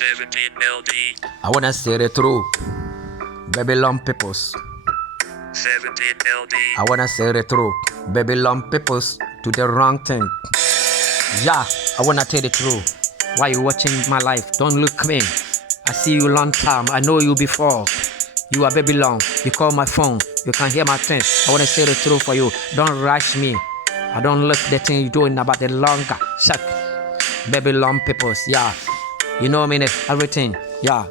17 LD. I wanna say the truth. Babylon peoples. 17 LD. I wanna say the truth. Babylon peoples do the wrong thing. Yeah, I wanna tell the truth. Why you watching my life? Don't look me. I see you long time. I know you before. You are Babylon. You call my phone. You can hear my things. I wanna say the truth for you. Don't rush me. I don't look the thing you doing about the longer. Shut. Babylon peoples. Yeah. You know me, everything. Yeah.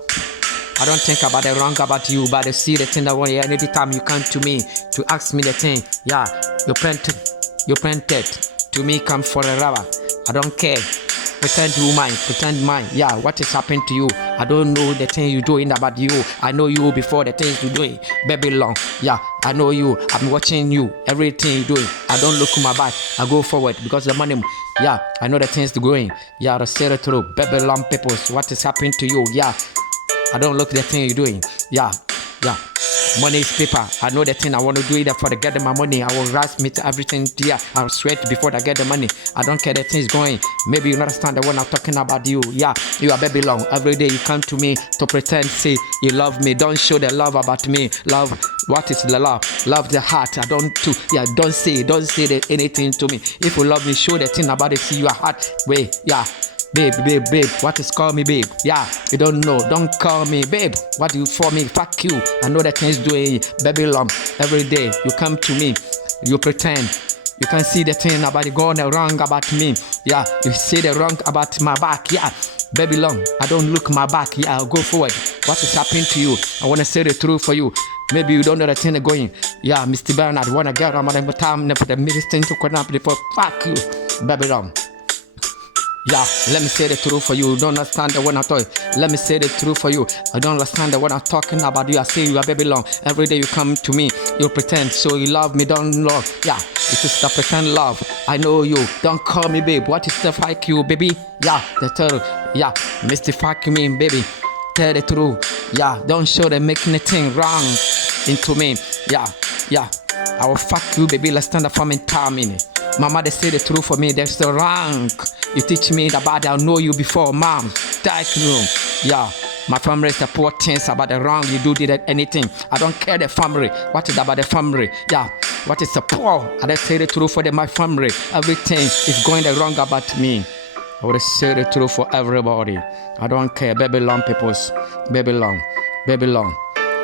I don't think about the wrong about you, but I see the thing that one year. Anytime you come to me to ask me the thing, yeah, you printed to me come for a rubber. I don't care. Pretend you mine, pretend mine. Yeah, what is happening to you? I don't know the thing you doing about you. I know you before the things you doing. Babylon, yeah, I know you. I'm watching you. Everything you doing. I don't look my back. I go forward because the money. Yeah, I know the things going. Yeah, the say it through. Babylon peoples, what is happening to you? Yeah, I don't look the thing you're doing. Yeah. Money is paper. I know the thing I want to do it for to get my money. I will rush me to everything here. I'll sweat before I get the money. I don't care the things going. Maybe you understand the one I'm talking about you. Yeah, you are Babylon. Every day you come to me to pretend, say you love me. Don't show the love about me. Love, what is the love? Love the heart. I don't do. Yeah, don't say anything to me. If you love me, show the thing about it. See your heart. Wait, yeah. Babe, what is call me babe? Yeah, you don't know, don't call me babe. What do you for me? Fuck you. I know that things doing Babylon. Every day you come to me, you pretend. You can see the thing about it going wrong about me. Yeah, you see the wrong about my back. Yeah, Babylon, I don't look my back. Yeah, I'll go forward. What is happening to you? I want to say the truth for you. Maybe you don't know the thing going. Yeah, Mr. Bernard, wanna get on my time for the medicine to come up before. Fuck you, Babylon. Yeah, let me say the truth for you. You don't understand the one I'm talking. Let me say the truth for you. I don't understand the one I'm talking about. You, I say you are Babylon. Every day you come to me, you pretend. So you love me, don't love. Yeah, it is the pretend love. I know you. Don't call me babe. What is the fuck you, baby? Yeah, the truth. Yeah, Mr. Fuck me, baby. Tell the truth. Yeah, don't show them making the thing wrong into me. Yeah. I will fuck you, baby. Let's stand up for me time. Mama, they say the truth for me. There's the rank. You teach me about it. I know you before, mom. Dark room. Yeah. My family support things about the wrong. You did anything. I don't care the family. What is about the family? Yeah. What is the poor? I say the truth for my family. Everything is going the wrong about me. I would say the truth for everybody. I don't care. Babylon peoples. Babylon.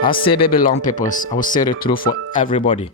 I say Babylon peoples. I will say the truth for everybody.